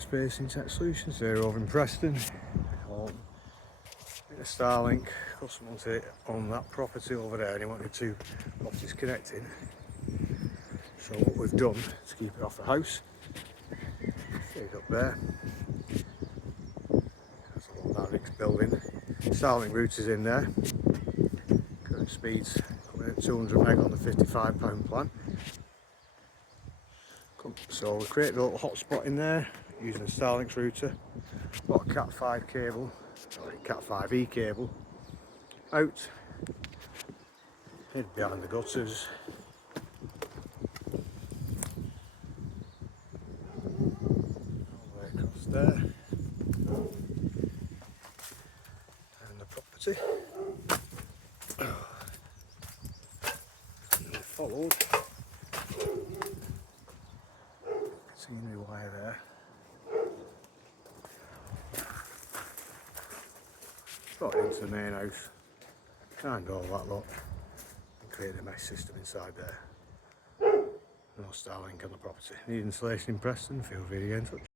spacing tech solutions here over in Preston. A Starlink, customer wanted it on that property over there and he wanted two properties connecting. So what we've done to keep it off the house, see it up there, that's a little Annexe building. Starlink routers in there, current speeds coming at 200 meg on the £55 plan. So we created a little hotspot in there using a Starlink router, got a Cat5 cable, sorry, Cat5e cable out, hid behind the gutters. All the way across there, and the property. And followed. Catenary wire there. Got it into the main house, kind all that lot, and created a mesh system inside there. No Starlink on the property. Need installation in Preston, feel free to get in touch.